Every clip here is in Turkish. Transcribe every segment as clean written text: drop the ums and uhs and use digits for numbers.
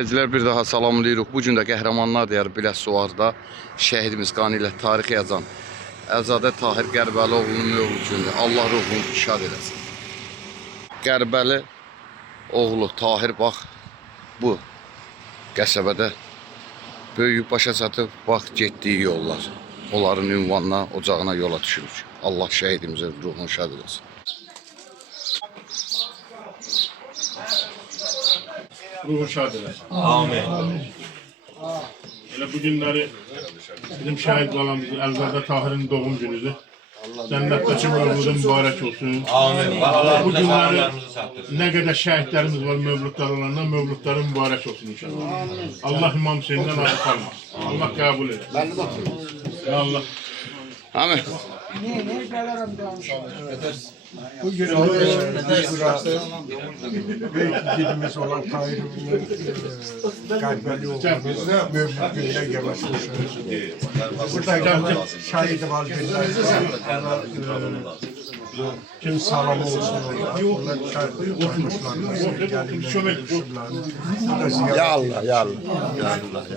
Bir daha salamlayırıq. Bugün də qəhrəmanlar deyər Biləsuvarda şəhidimiz qanı ilə tarix yazan Əvzadə Tahir Qərbəli oğlunun mövlud gündür. Allah ruhunu şad eləsin. Qərbəli oğlu Tahir bax bu qəsəbədə böyüyüb başa çatıb bax getdiyi yollar. Onların ünvanına, ocağına yola düşürük. Allah şəhidimizin ruhunu şad eləsin. Ruhu şad eləsin. Amin. Elə bu günləri bizim şəhid balamızın Əvzadə Tahirin doğum günüdür. Cənnətdəki mövludun mübarək olsun. Amin. Bu günləri nə qədər şəhidlərimiz var mövludlar olandan mövludların mübarək olsun inşallah. Allah İmam Hüseynindən ayrı qalmasın. Allah qəbul etsin. Ya Allah. Amin. Bu gün gidimiz olan Tahir'in Qərbəli oğlumuz mövlud gününe yavaşlaşıyoruz. Burada şahit valideynler kim salamı olsun onlar şahit olmuşlar. Ya Allah, ya Allah.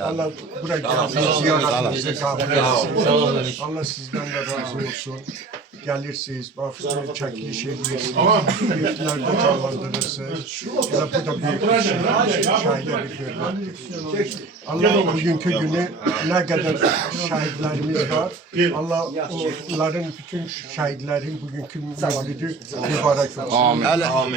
Allah buraya gelsin, ziyaretinizi kabul etsin. Allah sizden de razı olsun. Gelirsiniz, bak çekiliş ediyorsunuz, büyüklerde canlandırırsınız. Ya da bu da büyük bir şey, şahide bir hürmettir. Allah bugünkü günü ne kadar şahitlerimiz var, Allah onların bütün şahitlerin bugünkü mevlidi mübarek olsun. Amin.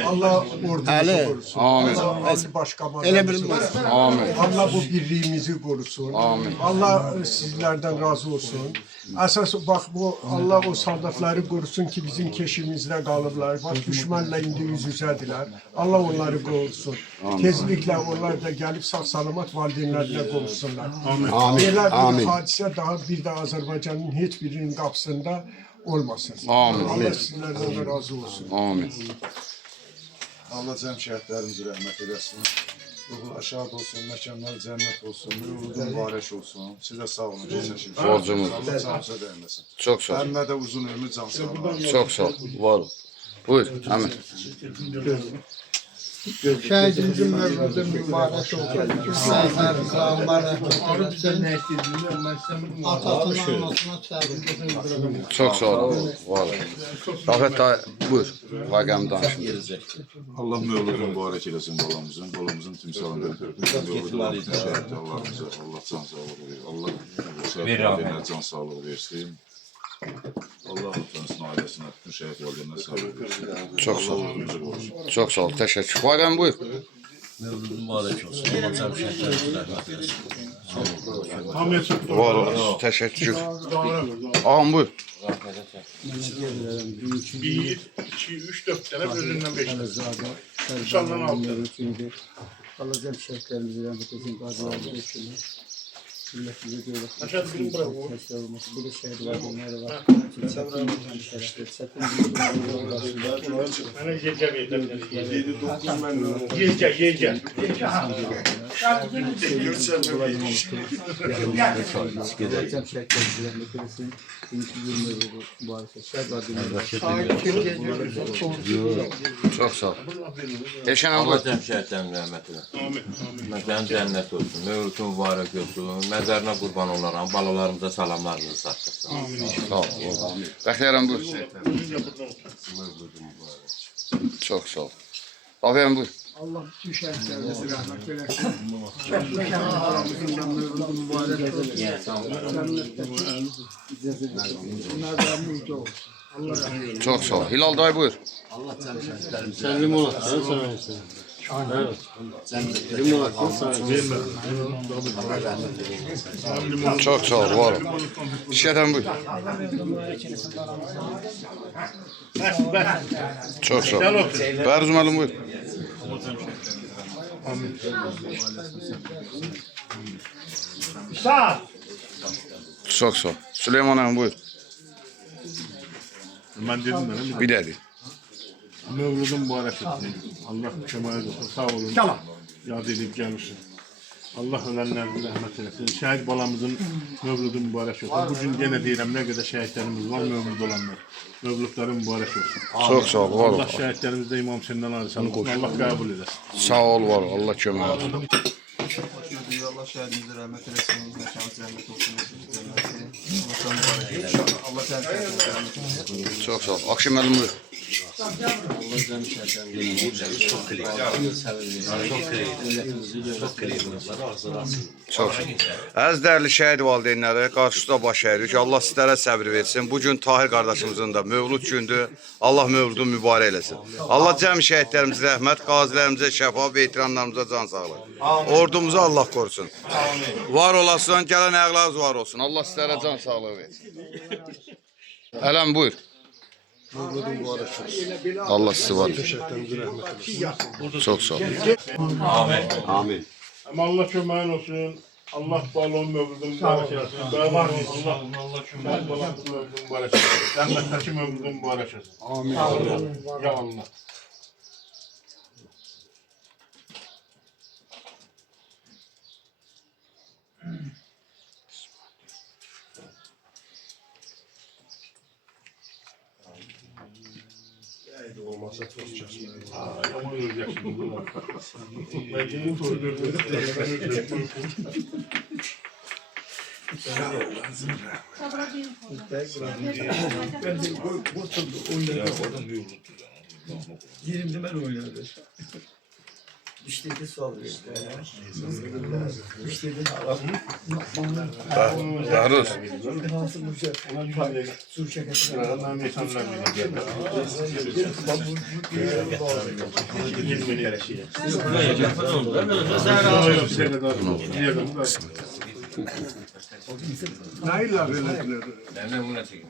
Allah ordumuzu korusun. Amin. Allah başkomandanımızı korusun. Amin. Allah bu birliğimizi korusun. Amin. Allah sizlerden razı olsun. Əsas bax bu Allah o saldatları korusun ki bizim keşimizdə qalıblar. Bax düşmanla indi üz-üzədirlər. Allah onları korusun. Tezliklə onlar da gəlib sağ-salamat valideynlərinə qovuşsunlar. Belə bir hadisə daha bir də Azərbaycanın heç birinin qapısında olmasın. Amin. Allah sizlərdən də razı olsun. Amin. Allah cəm şəhidlərimizi rəhmət eləsin. Ruhu aşağı olsun, məkanları cənnət olsun, mövludun mübarək olsun. Sizə sağ olun, keçəşin. Borcumuz. Allah canınıza dəyməsin. Çok sağ ol. Əmmə də uzun ömür can sağlığı. Çok sağ ol. Var ol. Buyur. Amin. Şəhidimizin mövludun mübarək olsun. Səhvlərimizə Allah rəhmət eləsin. Atasının anasına çağırın. Çok sağ ol. Var ol. Rafet da buyur. Vaqəm danışın. Allah mövludun mübarək eləsin balamızın timsalını öpürük. Mövludun şəhidlərimize Allah can sağlığı verir. Allah şəhidlərine can sağlığı versin. Allah utansın ailesine, bütün şehit valideynlerine sağlık versin. Çok sağ ol. Allah'ımızı korusun. Çok sağ ol. Teşekkür. Vaqəm buyur. Mevludun mübarek olsun. Allah cəm şəhidlərimizə rəhmət eləsin. Ahmet Sıkı. Var ol. Teşekkür. Ağam buyur. 1, 2, 3, 4 tane özünden 5 tane. İnşallah 6 Allah cəm şəhidlərimizi rəhmət etsin. Qazilərimizi etsin. Millətimizi dövlət. Aşağı birini bırak o. Bu da şəhid valideynləri var. Bana yiyeceğim yeterli. Yiyeceğim. Cəm şəhidlərimizi rəhmət etsin. Mübarək şəhid valideynləri. Çok sağ ol. Eşen Allah buyur. cəm şəhidlərimizə rəhmət eləsin. Amin. Məkanı cənnət olsun. Mövludun mübarək olsun. Məzarına qurban olaram. Balalarımıza salamlarınızı çatdırsın. Sağ ol. Bəxtiyarəm buyur. Çok sağ ol. Rafet buyur. Allah bütün şəhidlərimizi rəhmət eləsin. Şəhidlərimizin mövludun mübarək olsun. Bunlardan müjdə olsun. Allah rəhmət eləsin. Çok sağ ol. Hilal dayı buyur. Sen limon atacaksın sana versin. Evet. Limon atacaksın sana versin. Çok sağ ol. Var ol. Şişeden buyur. Çok sağ ol. Beruz müəllim buyur. Sağ. Çok sağ ol. Süleyman ağam buyur. Ben dedim benim. Bir dedi. Mevludun mübarek etsin. Allah mükemmel olsun. Sağ olun. Yad edip gelmişsin. Allah ölenlerine rahmet eylesin. Şehit balamızın mövludu mübarek olsun. Bugün gene deyirəm ne kadar şehitlerimiz var mövlud olanlar. Mövludların mübarek olsun. Çok sağ ol. Var ol. Allah şehitlerimizde İmam Hüseyin'den ayrı. Allah kabul eder. Sağ ol. Var ol. Allah kömək olsun. şəhiddir. Allah şəhidimizə rəhmət eləsin. Məkanı cənnət olsun. Cənnəti. Allah mübarək eləsin. Allah cənnətə rəhmət eləsin. Çox sağ ol. Akşam müəllim buyur. Allah cəmi şəhətlərini çox Çox sağ ol. Əziz dəyərli şəhid valideynləri, qarşıda baş əyirik. Allah sizlərə səbir versin. Bu gün Tahir qardaşımızın da mövlud gündür. Allah mövludu mübarək eləsin. Allah cəmi şəhidlərimizə rəhmət, qazilərimizə şəfa, veteranlarımıza can sağlıq. Ordumuzu Allah korusun. Var olasın, gələn əqlarınız var olsun. Allah sizlərə can sağlığı versin. Ələm buyur. Allah sizi var. Çok sağ olun. Amin. Ama Allah köməyin olsun. Allah balon mövludun mübarək eləsin. Allah balon mövludun mübarək eləsin. Cənnətdəki mövludun mübarək eləsin. Amin. Ya Allah. Olmasa toz çeşmeyi. Ama öleceksin. Belki toz dördü. Yerimde ben oynadım. İşte sağ işte. İşte Yahruz. nasıl bu şey? Su şakası. Allah'ın insanlar Nayla böyle. Benden bu ne çekin?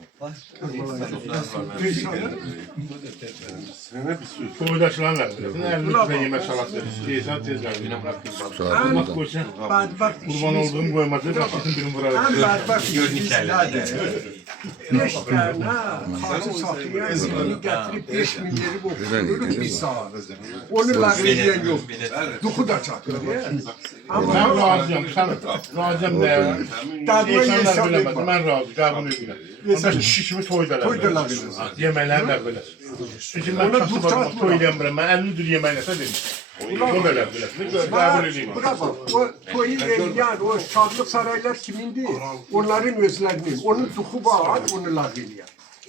Soydaşlarlar. Elbette yemek salat verir. Yiysen tez geldi. Allah koysun. Kurban olduğum koymazı başkasın birini vurarım. Beş tane kazı satıyor. Zilini getirip 5 milyarı bokuyoruz bir saat. Onu lağılayan yok. Duku da çatıyor. Ben razıyım. Sen razıyım de. İnsanlar bilemez. Ben razıyım. Kabul ediyorum. Mesela şişimi toydalar. Yemekler böyle. Çünkü ben kasıp bakmak toylayamıyorum. Ben 50 lira yemeğine dedim. O böyle bilir. Kabul edeyim. Bravo. O toyu yani o şadlık saraylar kimindi? Onların özlerinin. Onun duku var, onu lağılayan.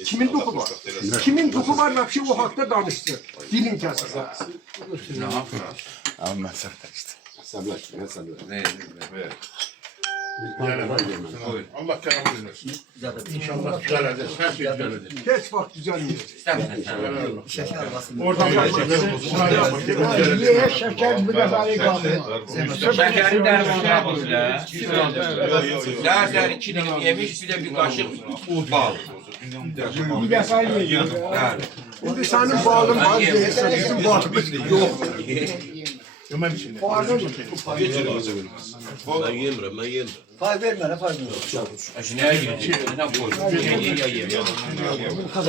Kimin duku var? Kimin duku var? Nakşi o hakta danıştı. Dilin kesildi. Ama sen işte. Allah kerem versin. İnşallah düzelecek. Her şey düzelecek. Geç bak düzelmiyor. Oradan Niye şeker bir defa kaldı? Şekerin dermanına bozula. Zaten 2 dilim yemiş, bir de bir kaşık bal. Bir defa yiyor. Şimdi senin bağın var, bizim bağımız yok. Ömer içinde. Ben yemiyorum, ben yemiyorum. Pay verme, ne pay verme. Şimdi her gün neden koydum? Yemiyorum.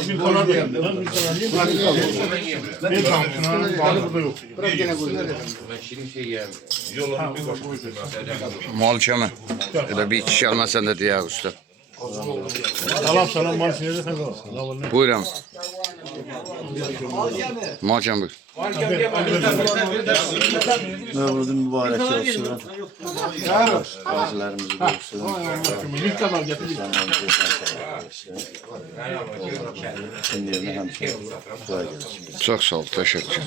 Bir kalan da geldi. Bir tanesinin bağlı burada yok. Ben şimdi şey yemiyorum. Muhalikəmə. Elə bir iki gəlməsən də deyək usta. Salam var sinirde sen var. Buyuram. Muhalikəm buyur. Mevludun mübarək olsun. Qazilərimizi qorusun. İlk kanal getirdik. Dinləyirəm həmişə. Dua gəlsin. Çox sağ ol, təşəkkür.